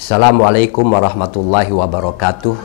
Assalamualaikum warahmatullahi wabarakatuh.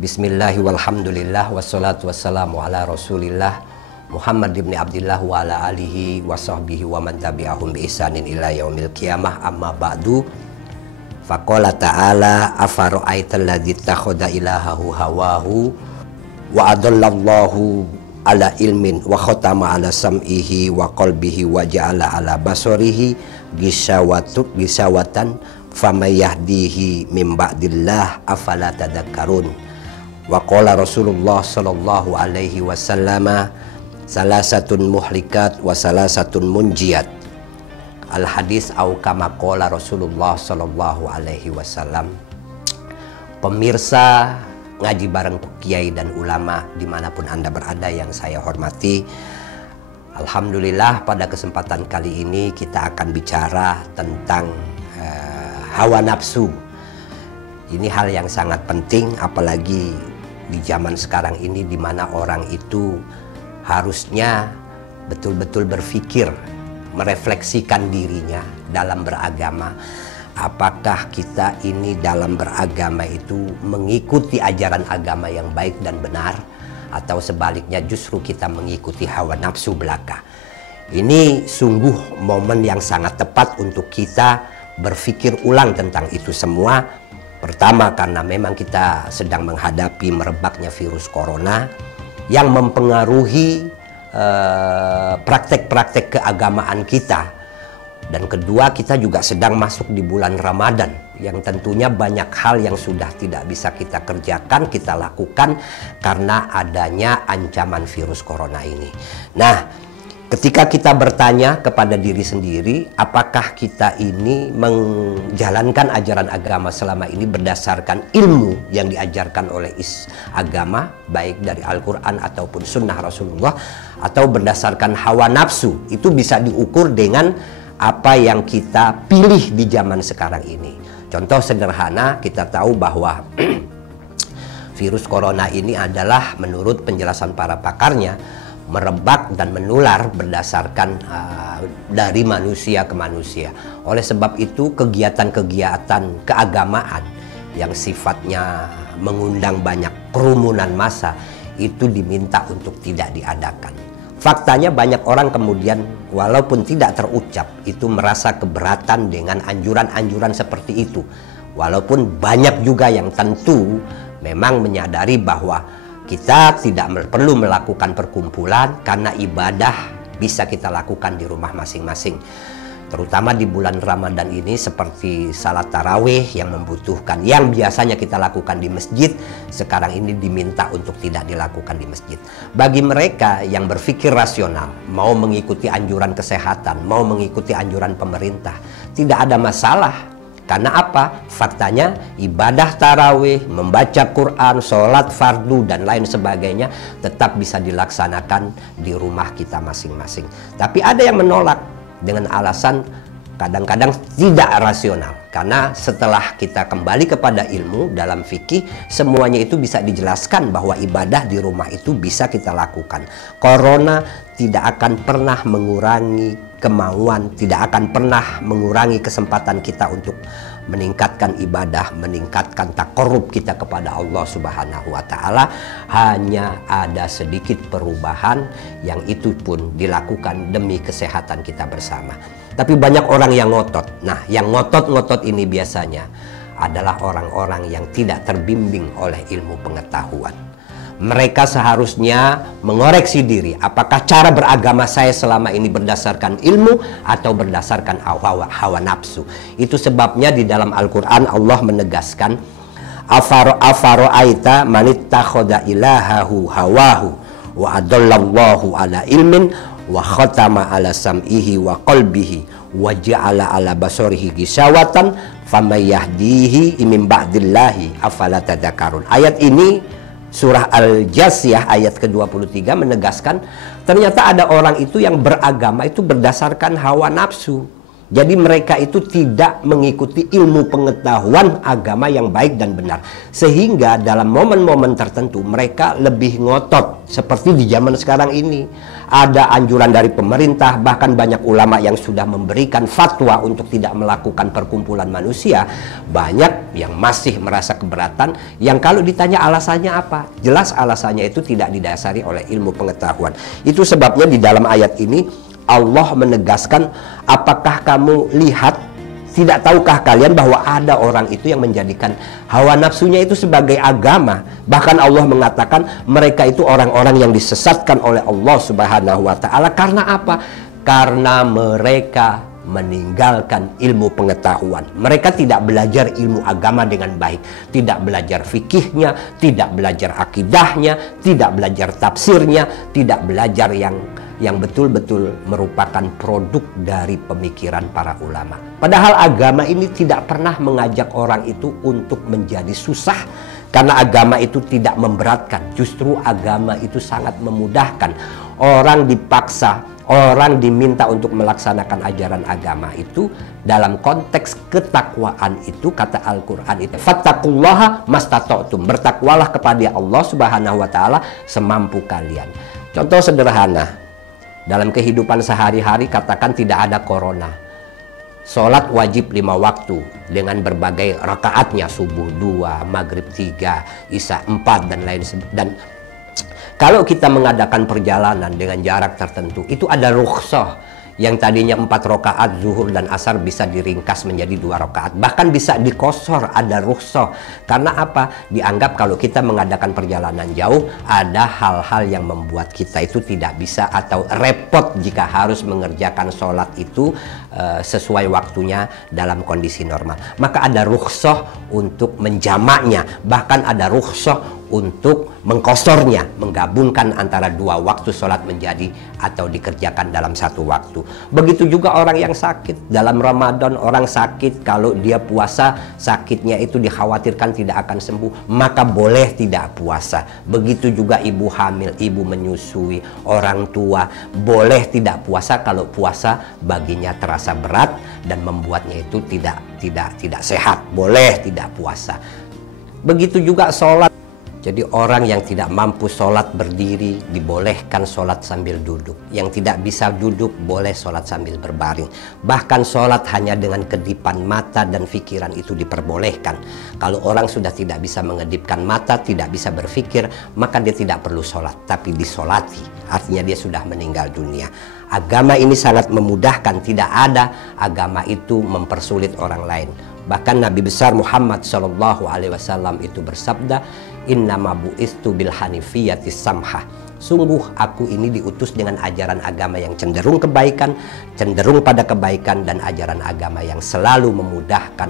Bismillahi walhamdulillah wassalatu wassalamu ala rasulillah Muhammad ibn Abdillah wa ala alihi wa sahbihi wa man tabi'ahum bi ihsanin ila yaumil qiyamah, amma ba'du. Faqala ta'ala afara'aital ladzi takhadha ilahahu hawahu wa adallallahu ala ilmin wa khatama ala sam'ihi wa qalbihi wa ja'ala ala basarihi gisawatan famayahdihi min ba'dillah afala tadakkarun. Wa qala Rasulullah sallallahu alaihi wasallam salasatun muhlikat wa salasatun munjiyat. Al hadis au kama qala Rasulullah sallallahu alaihi wasallam. Pemirsa ngaji bareng kiai dan ulama dimanapun Anda berada yang saya hormati, alhamdulillah pada kesempatan kali ini kita akan bicara tentang hawa nafsu. Ini hal yang sangat penting, apalagi di zaman sekarang ini di mana orang itu harusnya betul-betul berpikir, merefleksikan dirinya dalam beragama. Apakah kita ini dalam beragama itu mengikuti ajaran agama yang baik dan benar, atau sebaliknya justru kita mengikuti hawa nafsu belaka. Ini sungguh momen yang sangat tepat untuk kita berpikir ulang tentang itu semua. Pertama, karena memang kita sedang menghadapi merebaknya virus corona yang mempengaruhi praktek-praktek keagamaan kita. Dan kedua, kita juga sedang masuk di bulan Ramadan yang tentunya banyak hal yang sudah tidak bisa kita kerjakan, kita lakukan karena adanya ancaman virus corona ini. Nah, ketika kita bertanya kepada diri sendiri, apakah kita ini menjalankan ajaran agama selama ini berdasarkan ilmu yang diajarkan oleh agama, baik dari Al-Quran ataupun Sunnah Rasulullah, atau berdasarkan hawa nafsu? Itu bisa diukur dengan apa yang kita pilih di zaman sekarang ini. Contoh sederhana, kita tahu bahwa virus corona ini adalah menurut penjelasan para pakarnya merebak dan menular berdasarkan dari manusia ke manusia. Oleh sebab itu kegiatan-kegiatan keagamaan yang sifatnya mengundang banyak kerumunan massa itu diminta untuk tidak diadakan. Faktanya banyak orang kemudian walaupun tidak terucap itu merasa keberatan dengan anjuran-anjuran seperti itu. Walaupun banyak juga yang tentu memang menyadari bahwa kita tidak perlu melakukan perkumpulan karena ibadah bisa kita lakukan di rumah masing-masing. Terutama di bulan Ramadan ini seperti salat tarawih yang membutuhkan, yang biasanya kita lakukan di masjid, sekarang ini diminta untuk tidak dilakukan di masjid. Bagi mereka yang berpikir rasional, mau mengikuti anjuran kesehatan, mau mengikuti anjuran pemerintah, tidak ada masalah. Karena apa? Faktanya ibadah tarawih, membaca Quran, sholat fardu dan lain sebagainya tetap bisa dilaksanakan di rumah kita masing-masing. Tapi ada yang menolak dengan alasan kadang-kadang tidak rasional. Karena setelah kita kembali kepada ilmu dalam fikih, semuanya itu bisa dijelaskan bahwa ibadah di rumah itu bisa kita lakukan. Corona tidak akan pernah mengurangi kemauan, tidak akan pernah mengurangi kesempatan kita untuk meningkatkan ibadah, meningkatkan taqarrub kita kepada Allah Subhanahu wa Ta'ala. Hanya ada sedikit perubahan yang itu pun dilakukan demi kesehatan kita bersama. Tapi banyak orang yang ngotot. Nah, yang ngotot-ngotot ini biasanya adalah orang-orang yang tidak terbimbing oleh ilmu pengetahuan. Mereka seharusnya mengoreksi diri, apakah cara beragama saya selama ini berdasarkan ilmu atau berdasarkan hawa nafsu. Itu sebabnya di dalam Al-Quran Allah menegaskan, afara'aita manittakhadha ilahahu hawahu wa adallallahu ala ilmin wa khatama ala sam'ihi wa qalbihi wa ja'ala ala basarihi gisawatan famayahdihi min ba'dillahi afala tadakkarun. Ayat ini Surah Al-Jasiyah ayat ke-23 menegaskan ternyata ada orang itu yang beragama itu berdasarkan hawa nafsu. Jadi mereka itu tidak mengikuti ilmu pengetahuan agama yang baik dan benar. Sehingga dalam momen-momen tertentu mereka lebih ngotot. Seperti di zaman sekarang ini. Ada anjuran dari pemerintah, bahkan banyak ulama yang sudah memberikan fatwa untuk tidak melakukan perkumpulan manusia. Banyak yang masih merasa keberatan, yang kalau ditanya alasannya apa? Jelas alasannya itu tidak didasari oleh ilmu pengetahuan. Itu sebabnya di dalam ayat ini Allah menegaskan, apakah kamu lihat, tidak tahukah kalian bahwa ada orang itu yang menjadikan hawa nafsunya itu sebagai agama. Bahkan Allah mengatakan mereka itu orang-orang yang disesatkan oleh Allah Subhanahu wa ta'ala. Karena apa? Karena mereka meninggalkan ilmu pengetahuan. Mereka tidak belajar ilmu agama dengan baik, tidak belajar fikihnya, tidak belajar akidahnya, tidak belajar tafsirnya, tidak belajar yang betul-betul merupakan produk dari pemikiran para ulama. Padahal agama ini tidak pernah mengajak orang itu untuk menjadi susah, karena agama itu tidak memberatkan. Justru agama itu sangat memudahkan. Orang dipaksa, orang diminta untuk melaksanakan ajaran agama itu dalam konteks ketakwaan itu, kata Al-Quran itu, fattaqullaha mastata'tum, bertakwalah kepada Allah Subhanahu wa ta'ala semampu kalian. Contoh sederhana, dalam kehidupan sehari-hari, katakan tidak ada corona, sholat wajib 5 waktu dengan berbagai rakaatnya, subuh 2, maghrib 3, isya 4 dan lain sebagainya. Dan kalau kita mengadakan perjalanan dengan jarak tertentu, itu ada rukhsah. Yang tadinya 4 rakaat zuhur dan asar bisa diringkas menjadi 2 rakaat. Bahkan bisa dikosor, ada rukhsah. Karena apa? Dianggap kalau kita mengadakan perjalanan jauh, ada hal-hal yang membuat kita itu tidak bisa atau repot jika harus mengerjakan sholat itu sesuai waktunya dalam kondisi normal. Maka ada rukhsah untuk menjamaknya. Bahkan ada rukhsah untuk mengkosornya, menggabungkan antara 2 waktu sholat menjadi atau dikerjakan dalam 1 waktu. Begitu juga orang yang sakit. Dalam Ramadan orang sakit, kalau dia puasa sakitnya itu dikhawatirkan tidak akan sembuh, maka boleh tidak puasa. Begitu juga ibu hamil, ibu menyusui, orang tua boleh tidak puasa kalau puasa baginya terasa berat dan membuatnya itu tidak sehat, boleh tidak puasa. Begitu juga sholat. Jadi orang yang tidak mampu sholat berdiri dibolehkan sholat sambil duduk. Yang tidak bisa duduk boleh sholat sambil berbaring. Bahkan sholat hanya dengan kedipan mata dan pikiran itu diperbolehkan. Kalau orang sudah tidak bisa mengedipkan mata, tidak bisa berpikir, maka dia tidak perlu sholat, tapi disolati. Artinya dia sudah meninggal dunia. Agama ini sangat memudahkan, tidak ada agama itu mempersulit orang lain. Bahkan Nabi besar Muhammad SAW itu bersabda, innama bu'istu bil hanifiyatis samhah. Sungguh aku ini diutus dengan ajaran agama yang cenderung kebaikan, cenderung pada kebaikan, dan ajaran agama yang selalu memudahkan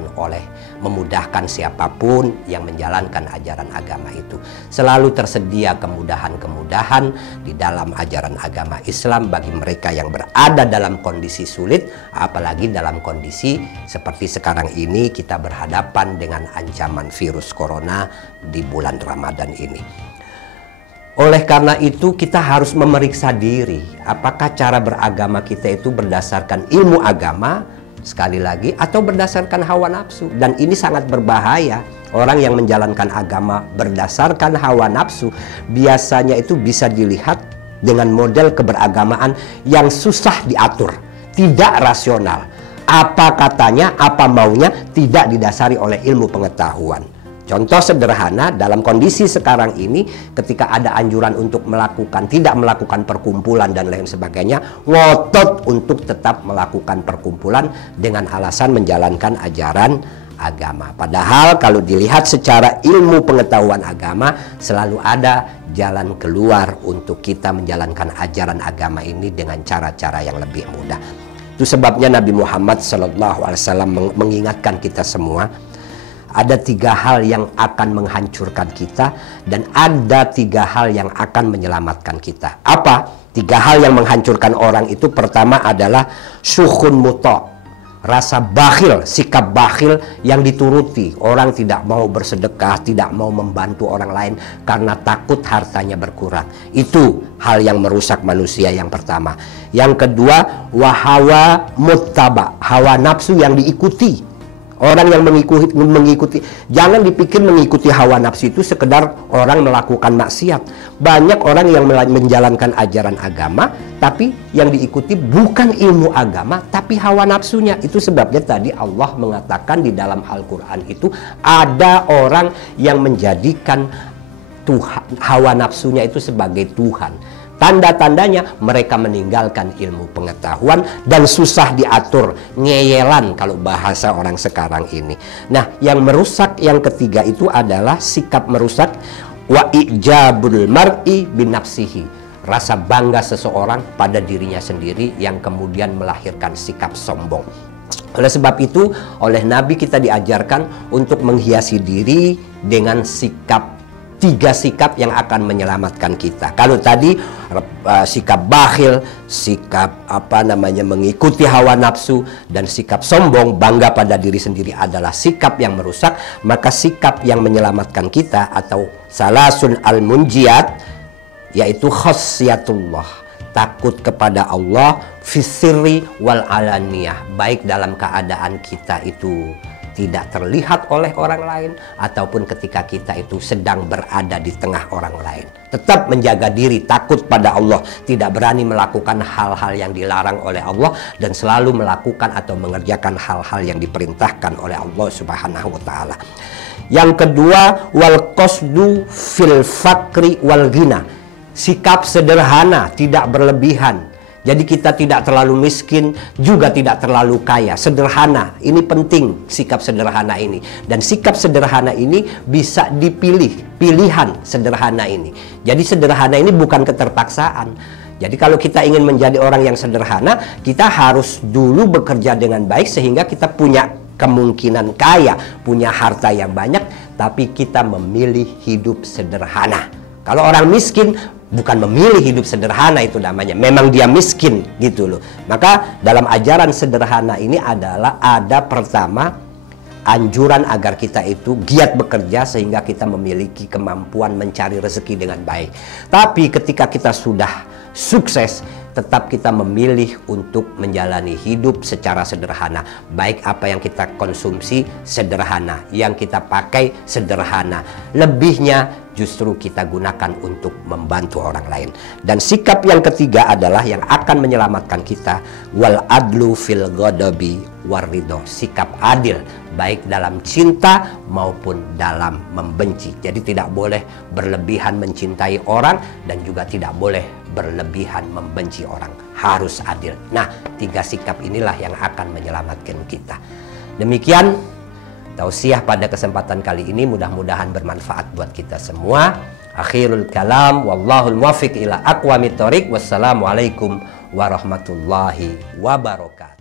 siapapun yang menjalankan ajaran agama itu. Selalu tersedia kemudahan-kemudahan di dalam ajaran agama Islam bagi mereka yang berada dalam kondisi sulit, apalagi dalam kondisi seperti sekarang ini kita berhadapan dengan ancaman virus corona di bulan Ramadan ini. Oleh karena itu kita harus memeriksa diri, apakah cara beragama kita itu berdasarkan ilmu agama, sekali lagi, atau berdasarkan hawa nafsu. Dan ini sangat berbahaya. Orang yang menjalankan agama berdasarkan hawa nafsu biasanya itu bisa dilihat dengan model keberagamaan yang susah diatur, tidak rasional. Apa katanya, apa maunya, tidak didasari oleh ilmu pengetahuan. Contoh sederhana, dalam kondisi sekarang ini ketika ada anjuran untuk tidak melakukan perkumpulan dan lain sebagainya, ngotot untuk tetap melakukan perkumpulan dengan alasan menjalankan ajaran agama. Padahal kalau dilihat secara ilmu pengetahuan agama, selalu ada jalan keluar untuk kita menjalankan ajaran agama ini dengan cara-cara yang lebih mudah. Itu sebabnya Nabi Muhammad SAW mengingatkan kita semua, ada 3 hal yang akan menghancurkan kita dan ada 3 hal yang akan menyelamatkan kita. Apa? 3 hal yang menghancurkan orang itu, pertama adalah syukhun muta', rasa bakhil, sikap bakhil yang dituruti. Orang tidak mau bersedekah, tidak mau membantu orang lain karena takut hartanya berkurang. Itu hal yang merusak manusia yang pertama. Yang kedua, wahawa muttaba, hawa nafsu yang diikuti. Orang yang mengikuti, jangan dipikir mengikuti hawa nafsu itu sekedar orang melakukan maksiat. Banyak orang yang menjalankan ajaran agama, tapi yang diikuti bukan ilmu agama, tapi hawa nafsunya. Itu sebabnya tadi Allah mengatakan di dalam Al-Quran itu, ada orang yang menjadikan Tuhan, hawa nafsunya itu sebagai Tuhan. Tanda-tandanya mereka meninggalkan ilmu pengetahuan dan susah diatur, ngeyelan kalau bahasa orang sekarang ini. Nah, yang merusak yang ketiga itu adalah sikap merusak wa ijabul mar'i binafsihi, rasa bangga seseorang pada dirinya sendiri yang kemudian melahirkan sikap sombong. Oleh sebab itu, oleh Nabi kita diajarkan untuk menghiasi diri dengan tiga sikap yang akan menyelamatkan kita. Kalau tadi sikap bakhil, sikap mengikuti hawa nafsu, dan sikap sombong, bangga pada diri sendiri adalah sikap yang merusak, maka sikap yang menyelamatkan kita atau salasun al-munjiat, yaitu khasyatullah, takut kepada Allah fisirri wal alaniyah, baik dalam keadaan kita itu tidak terlihat oleh orang lain ataupun ketika kita itu sedang berada di tengah orang lain. Tetap menjaga diri, takut pada Allah, tidak berani melakukan hal-hal yang dilarang oleh Allah, dan selalu melakukan atau mengerjakan hal-hal yang diperintahkan oleh Allah Subhanahu wa Ta'ala. Yang kedua, wal qasdu fil fakri wal ghina, sikap sederhana, tidak berlebihan. Jadi kita tidak terlalu miskin, juga tidak terlalu kaya. Sederhana, ini penting sikap sederhana ini. Dan sikap sederhana ini bisa dipilih, pilihan sederhana ini. Jadi sederhana ini bukan keterpaksaan. Jadi kalau kita ingin menjadi orang yang sederhana, kita harus dulu bekerja dengan baik sehingga kita punya kemungkinan kaya, punya harta yang banyak, tapi kita memilih hidup sederhana. Kalau orang miskin bukan memilih hidup sederhana, itu namanya memang dia miskin gitu loh. Maka dalam ajaran sederhana ini adalah ada pertama anjuran agar kita itu giat bekerja sehingga kita memiliki kemampuan mencari rezeki dengan baik. Tapi ketika kita sudah sukses, tetap kita memilih untuk menjalani hidup secara sederhana. Baik apa yang kita konsumsi sederhana, yang kita pakai sederhana, lebihnya justru kita gunakan untuk membantu orang lain. Dan sikap yang ketiga adalah yang akan menyelamatkan kita, wal adlu fil ghadabi waridho, sikap adil baik dalam cinta maupun dalam membenci. Jadi tidak boleh berlebihan mencintai orang dan juga tidak boleh berlebihan membenci orang, harus adil. Nah, tiga sikap inilah yang akan menyelamatkan kita. Demikian tausiah pada kesempatan kali ini, mudah-mudahan bermanfaat buat kita semua. Akhirul kalam, wallahul muwaffiq ila aqwamit thoriq. Wassalamualaikum warahmatullahi wabarakatuh.